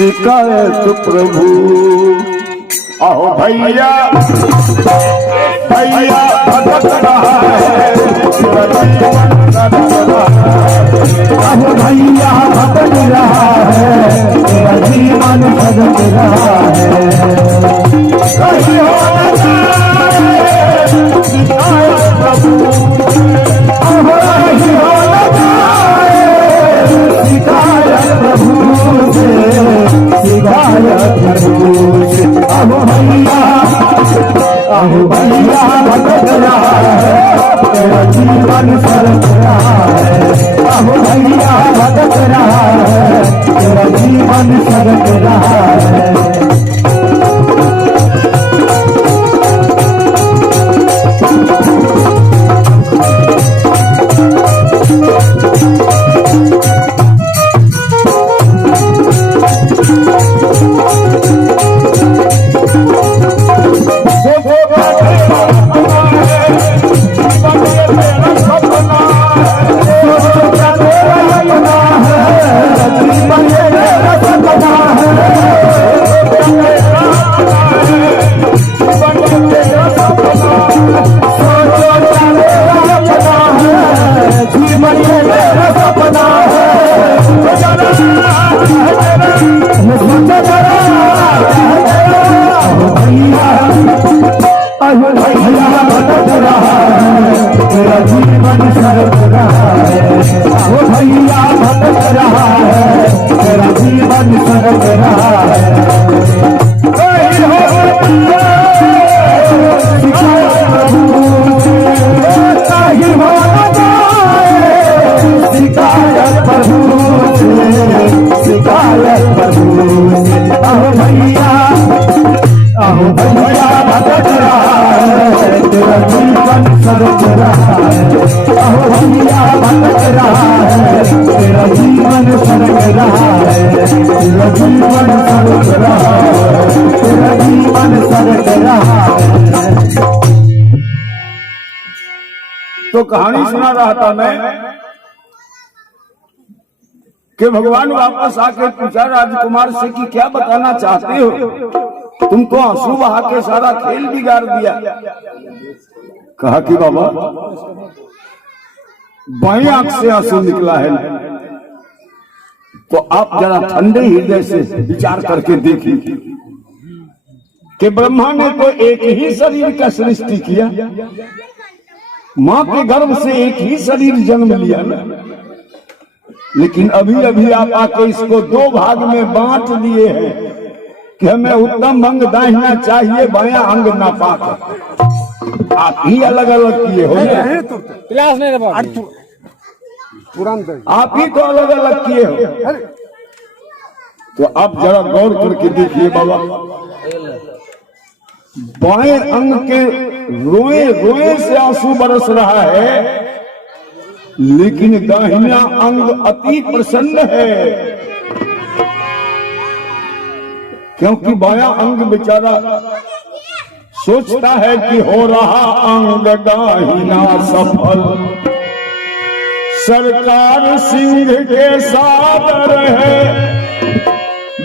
शिकायत प्रभु। आओ भैया भैया भटक रहा है, अब भैया भटक रहा है, तेरा जीवन भटक रहा है। कहीं होना चाहिए शिकायत प्रभु, अब नहीं होना चाहिए शिकायत प्रभु से, शिकायत प्रभु से। अब भैया भटक रहा है, तेरा जीवन सड़क रहा है। अब भैया भटक रहा है, तेरा जीवन सड़क रहा है। तो कहानी सुना रहा था मैं कि भगवान वापस आके पूछा राजकुमार से कि क्या बताना चाहते हो, तुम तो आंसू बहा के सारा खेल बिगाड़ दिया। कहा कि बाबा बाएं आंख से आंसू निकला है, तो आप जरा ठंडे हृदय से विचार करके देखिए कि ब्रह्मा ने तो एक ही शरीर का सृष्टि किया, मां के गर्भ से एक ही शरीर जन्म लिया ना, लेकिन अभी अभी आप आके इसको दो भाग में बांट दिए हैं कि हमें उत्तम अंग दाहिना चाहिए, बायां अंग नापाक। आप ही अलग अलग किए हो, आप ही तो अलग अलग किए हो। तो आप जरा गौर करके देखिए बाबा, बाएं अंग के रोए रोए से आंसू बरस रहा है, लेकिन दाहिना अंग अति प्रसन्न है, क्योंकि बायां अंग बेचारा सोचता है कि हो रहा अंग दाहिना सफल, सरकार सिंह के सादर है,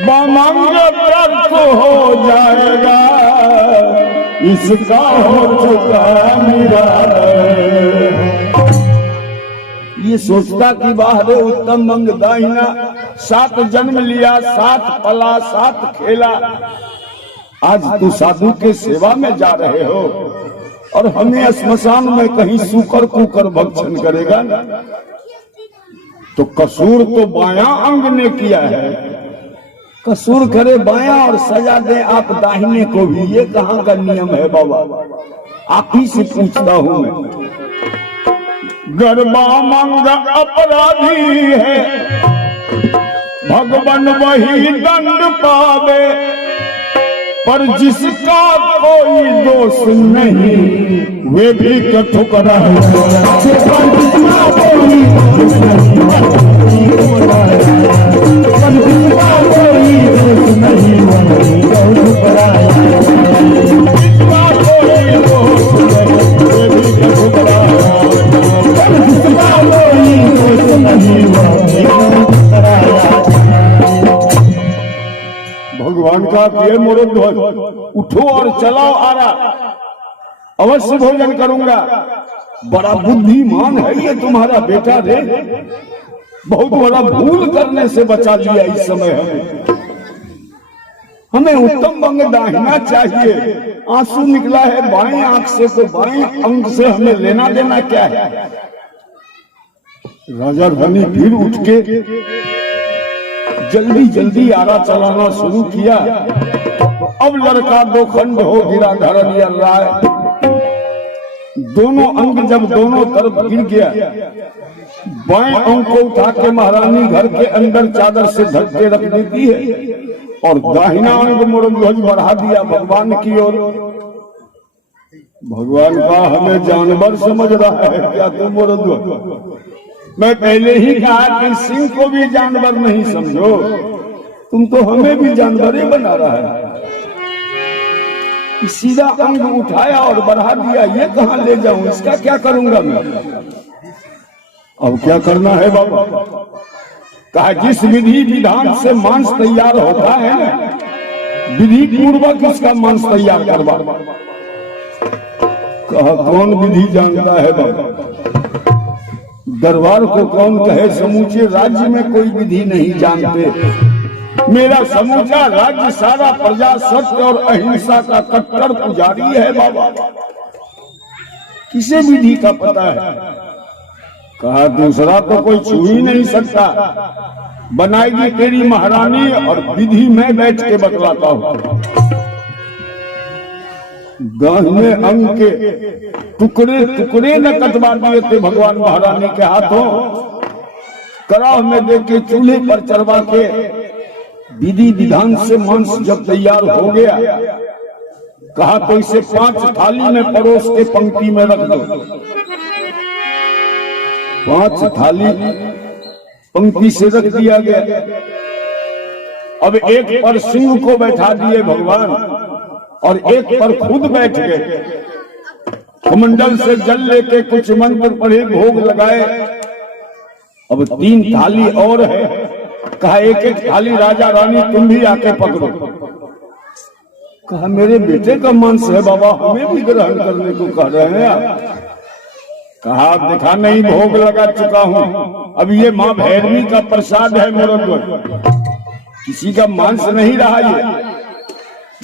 बामंग प्राप्त हो जाएगा, इसका हो चुका मेरा। ये सोचता कि बाहर उत्तम अंग दाहिना, 7 जन्म लिया, 7 पला, 7 खेला, आज तू साधु के सेवा में जा रहे हो और हमें श्मशान में कहीं सूकर कुकर भक्षण करेगा ना। तो कसूर तो बायां अंग ने किया है, कसूर करे बायां और सजा दे आप दाहिने को भी, ये कहाँ का नियम है बाबा? आप ही से पूछता हूं मैं। गर्भामंग अपराधी है, भगवान वही दंड पावे, पर जिसका कोई दोष नहीं वे भी ठुकरा है। भगवान का ये मोरोध्वज उठो और चलाओ आरा, अवश्य भोजन करूंगा। बड़ा बुद्धिमान है ये तुम्हारा बेटा रे, बहुत बड़ा भूल करने से बचा लिया इस समय हमें उत्तम अंग दाहिना चाहिए। आंसू निकला है बाएं आंख से, तो बाएं अंग से हमें लेना देना क्या है। राजा धनी फिर उठ के जल्दी जल्दी आरा चलाना शुरू किया। तो अब लड़का दो खंड हो गिरा धरनिया राय। दोनों अंग जब दोनों तरफ गिर गया, बाएं अंग को उठा के महारानी घर के अंदर चादर से ढक के रख देती है और दाहिना अंग मोरोध्वज बढ़ा दिया भगवान की ओर। भगवान का हमें जानवर समझ रहा है क्या तुम मोरोध्वज? मैं पहले ही कहा कि सिंह को भी जानवर नहीं समझो, तुम तो हमें भी जानवर ही बना रहा है। सीधा अंग उठाया और बढ़ा दिया, ये कहां ले जाऊं, इसका क्या करूंगा मैं? अब क्या करना है बाबा? कहा जिस विधि विधान से मांस तैयार होता है ना, विधि पूर्वक इसका मांस तैयार करवा। कहा कौन विधि जानता है बाबा? दरबार को कौन कहे, समूचे राज्य में कोई विधि नहीं जानते। मेरा समूचा राज्य सारा प्रजा सत्य और अहिंसा का कट्टर पुजारी है बाबा, किसे विधि का पता है? कहा दूसरा तो कोई छू ही नहीं सकता, बनाएगी तेरी महारानी और विधि में बैठ के बतलाता हूं। दाहिने अंग के टुकड़े टुकड़े न कटवा दिए थे भगवान महारानी के हाथों। कराह में दे के चूल्हे पर चढ़वा के विधि विधान से मांस जब तैयार हो गया, कहा तो इसे 5 थाली में परोस के पंक्ति में रख दो। 5 थाली पंक्ति से रख दिया गया। अब एक पर सिंह को बैठा दिए भगवान और एक पर खुद बैठ गए। कमंडल से जल लेके कुछ मंत्र पढ़े, भोग लगाए। अब 3 थाली और है। कहा एक एक थाली राजा रानी तुम भी आके पकड़ो। कहा मेरे बेटे का मांस है बाबा, हमें भी ग्रहण करने को कह रहे हैं आप? कहा देखा नहीं, भोग लगा चुका हूं, अब ये माँ भैरवी का प्रसाद है मोरोध्वज, किसी का मांस नहीं रहा ये।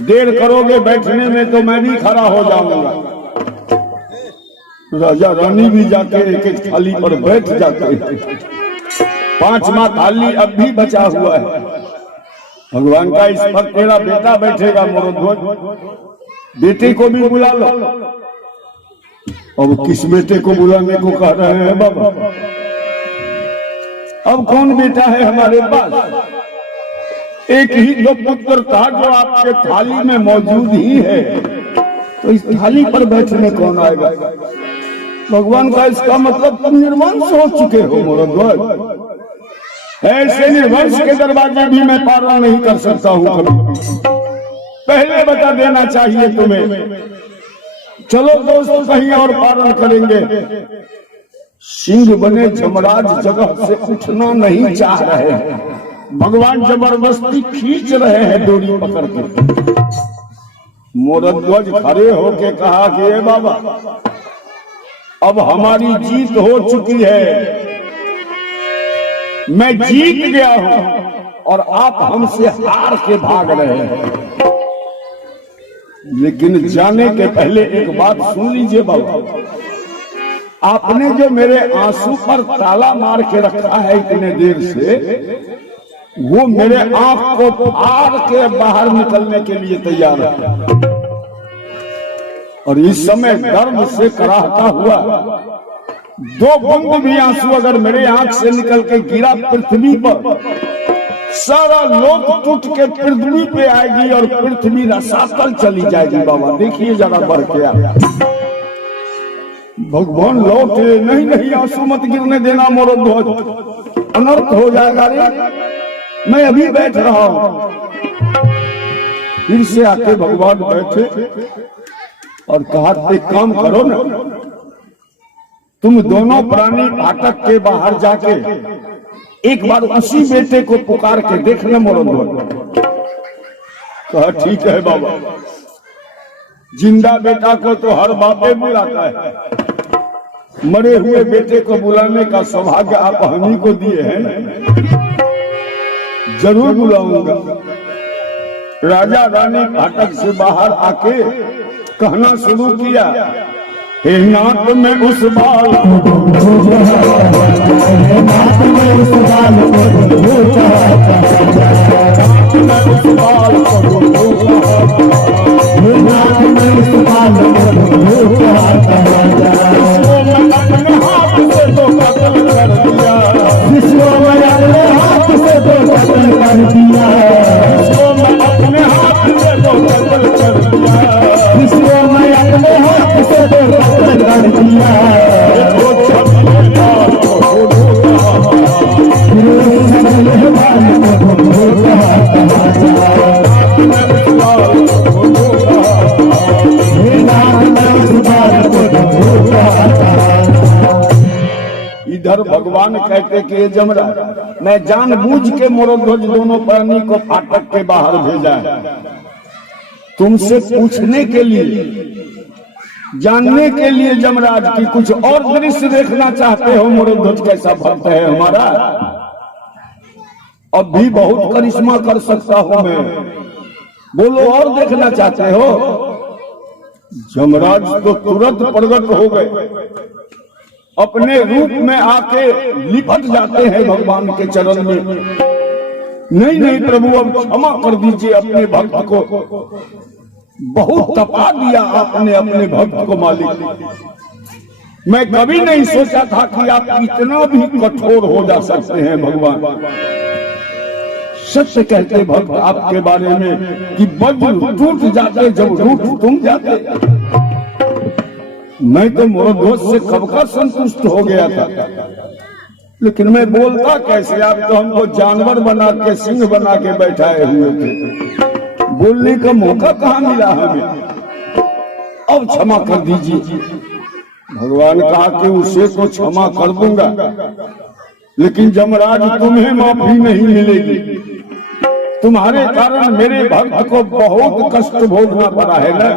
देर करोगे बैठने में तो मैं भी खड़ा हो जाऊंगा। राजा रानी भी जाके एक एक थाली पर बैठ जाते हैं। 5वां थाली अब भी बचा हुआ है। भगवान का इस पर तेरा बेटा बैठेगा मोरोध्वज, बेटे को भी बुला लो। अब किस बेटे को बुलाने को कह रहे हैं बाबा? अब कौन बेटा है हमारे पास? एक ही तो पुत्र था जो आपके थाली में मौजूद ही है, तो इस थाली पर बैठने कौन आएगा? भगवान का इसका मतलब तुम निर्वंश हो चुके हो मोरोध्वज। ऐसे निर्वंश के दरवाजे भी मैं पार नहीं कर सकता हूं कभी, पहले बता देना चाहिए तुम्हें। चलो दोस्त कहीं और पारण करेंगे। सिंह बने जमराज जगह से उठना नहीं चाह रहे हैं। भगवान जबरदस्ती खींच रहे हैं डोरी पकड़ के। मोरोध्वज खड़े होके कहा कि ए बाबा, अब हमारी जीत हो चुकी है, मैं जीत गया हूं और आप हमसे हार के भाग रहे हैं। लेकिन जाने के पहले एक बात सुन लीजिए बाबा, आपने जो मेरे आंसू पर ताला मार के रखा है इतने देर से, वो मेरे आंख को फाड़ के बाहर निकलने के लिए तैयार है। और इस समय दर्द से कराहता हुआ 2 बूंद भी आंसू अगर मेरे आंख से निकल के गिरा पृथ्वी पर, सारा लोक टूट के पृथ्वी पे आएगी और पृथ्वी रसातल चली जाएगी। बाबा देखिए जरा बढ़ के आया। भगवान लौटे, नहीं नहीं आंसू मत गिरने देना मोरोध्वज, अनर्थ हो जाएगा रे, मैं अभी बैठ रहा हूं। फिर से आके भगवान बैठे और कहा एक काम करो ना, तुम दोनों प्राणी फाटक के बाहर जाके एक बार उसी बेटे को पुकार के देखना मोरोध्वज। कहा ठीक है बाबा, जिंदा बेटा को तो हर बापे बुलाता है, मरे हुए बेटे को बुलाने का सौभाग्य आप हमी को दिए हैं ना, जरूर बुलाऊंगा। राजा रानी फाटक से बाहर आके कहना शुरू किया, हे नाथ में उस बाल नाथ में उस बाल अपने हाथ से तो कत्ल कर दिया, विश्व में अपने हाथ से तो कत्ल कर दिया, अपने हाथ से तो कत्ल कर दिया, विश्व में अपने हाथ से तो कत्ल कर दिया। इधर भगवान कहते कि ये जमरा, मैं जानबूझ के मोरध्वज दोनों प्राणी को फाटक के बाहर भेजा है तुमसे पूछने के लिए, जानने के लिए जमराज की कुछ और दृश्य देखना चाहते हो, मोरध्वज कैसा भक्त है हमारा, अब भी बहुत करिश्मा कर सकता हूं मैं, बोलो और देखना चाहते हो। जमराज तो तुरंत प्रकट हो गए, अपने रूप में आके लिपट जाते हैं भगवान के चरण में। नहीं नहीं प्रभु, अब क्षमा कर दीजिए अपने भक्त को, बहुत तपा दिया आपने अपने भक्त को मालिक, मैं कभी नहीं सोचा था कि आप इतना भी कठोर हो जा सकते हैं भगवान। सत्य कहते भक्त आपके बारे में कि वज्र टूट जाते जब रूठ तुम जाते, मैं तो मोरध्वज से कब का संतुष्ट हो गया था, लेकिन मैं बोलता कैसे, आप तो हमको जानवर बना के सिंह बना के बैठाए हुए थे, बोलने का मौका कहाँ मिला हमें, अब क्षमा कर दीजिए। भगवान कहा कि उसे तो क्षमा कर दूंगा, लेकिन जमराज तुम्हें माफी नहीं मिलेगी, तुम्हारे कारण मेरे भक्त को बहुत कष्ट भोगना पड़ा है ना,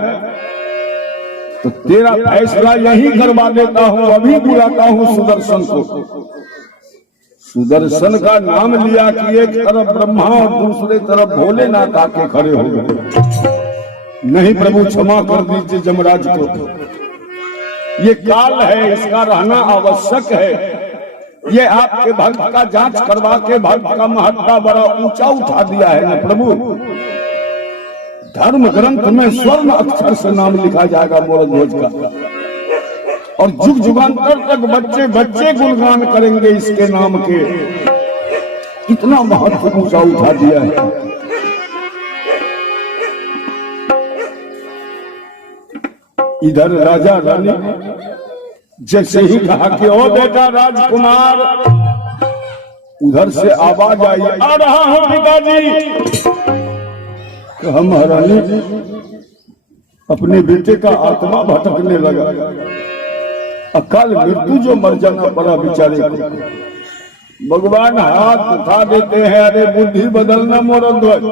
तो तेरा फैसला यही करवा देता हूं, अभी बुलाता हूं सुदर्शन को। सुदर्शन का नाम लिया कि एक तरफ ब्रह्मा और दूसरे तरफ भोलेनाथ आके खड़े हो गए। नहीं प्रभु क्षमा कर दीजिए जमराज को, ये काल है, इसका रहना आवश्यक है, ये आपके भक्त का जांच करवा के भक्त का महत्ता बड़ा ऊंचा उठा दिया है ना प्रभु। धर्म ग्रंथ में स्वर्ण अक्षर से नाम लिखा जाएगा मोरध्वज का, और जुग जुगांतर तक बच्चे बच्चे गुणगान करेंगे इसके नाम के, कितना महत्व ऊंचा उठा दिया है। इधर राजा रानी जैसे ही कहा कि ओ बेटा राजकुमार, उधर से आवाज आई, आ रहा हूं पिताजी। महारानी अपने बेटे का आत्मा भटकने लगा, अकाल मृत्यु जो मर जाना पड़ा बेचारे को। भगवान हाथ उठा देते हैं, अरे बुद्धि बदलना मोरध्वज,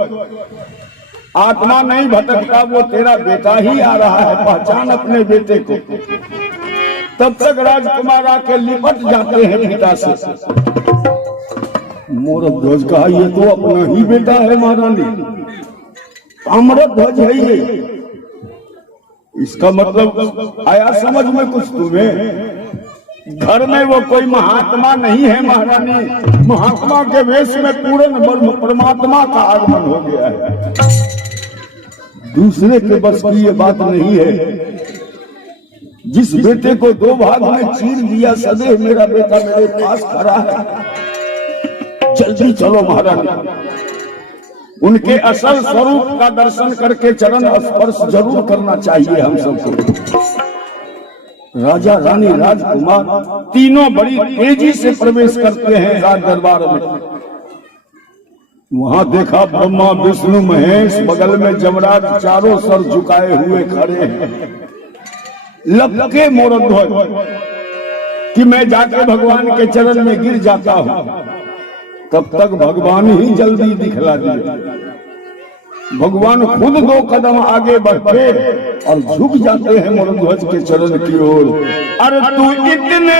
आत्मा नहीं भटकता, वो तेरा बेटा ही आ रहा है, पहचान अपने बेटे को। तब तक राजकुमार आके लिपट जाते हैं पिता से। मोरध्वज कहा ये तो अपना ही बेटा है महारानी, ताम्रध्वज है ये, इसका मतलब आया समझ में कुछ तुम्हें। घर में वो कोई महात्मा नहीं है महारानी, महात्मा के वेश में पूर्ण परमात्मा का आगमन हो गया है, दूसरे के बस की ये बात नहीं है। जिस बेटे को दो भाग में चीर दिया, सदैव मेरा बेटा मेरे पास खड़ा है, जल्दी चलो महारानी, उनके असल स्वरूप का दर्शन करके चरण स्पर्श जरूर करना चाहिए हम सबको। राजा रानी राजकुमार तीनों बड़ी तेजी से प्रवेश करते हैं राज दरबार में। वहां देखा ब्रह्मा विष्णु महेश, बगल में जमराज चारों सर झुकाए हुए खड़े हैं। लपके मोरध्वज कि मैं जाके भगवान के चरण में गिर जाता हूं, तब तक भगवान ही जल्दी दिखला दिए। भगवान खुद 2 कदम आगे बढ़ते और झुक जाते हैं मोरध्वज के चरण की ओर। अरे तू इतने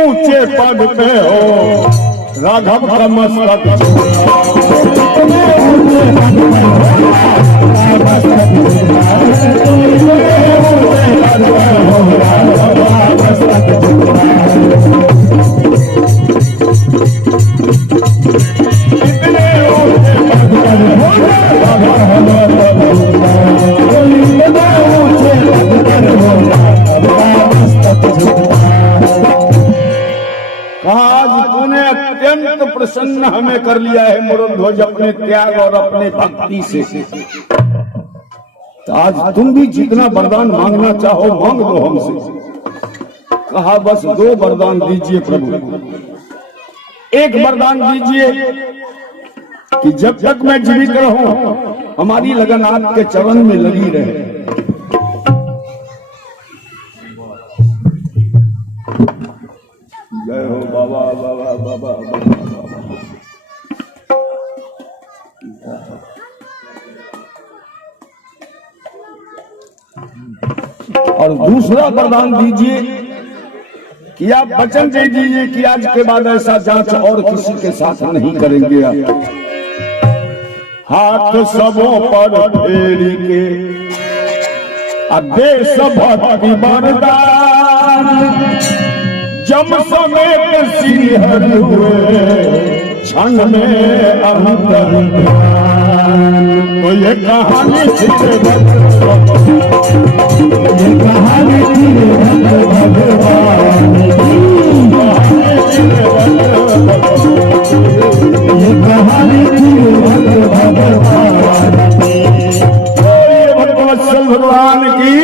ऊंचे पद पे हो, राघव का मस्तक अत्यंत प्रसन्न हमें कर लिया है मोरध्वज अपने त्याग और अपने भक्ति से। तो आज तुम भी जितना वरदान मांगना चाहो मांग दो हमसे। कहा बस 2 वरदान दीजिए प्रभु। एक वरदान दीजिए कि जब तक मैं जीवित रहूं हमारी लगन आपके चरण में लगी रहे। जय हो बाबा बाबा बाबा बाबा। और दूसरा वरदान दीजिए कि आप वचन दे दीजिए कि आज के बाद ऐसा जांच और किसी के साथ नहीं करेंगे। आप हाथ सबों पर फेरी के देश भक्ति वरदान जम समेत सिंहर हुए क्षण में अंतर। तो ये कहानी ये कहानी भगवान ये कहानी भगवान भगवत्सल भगवान की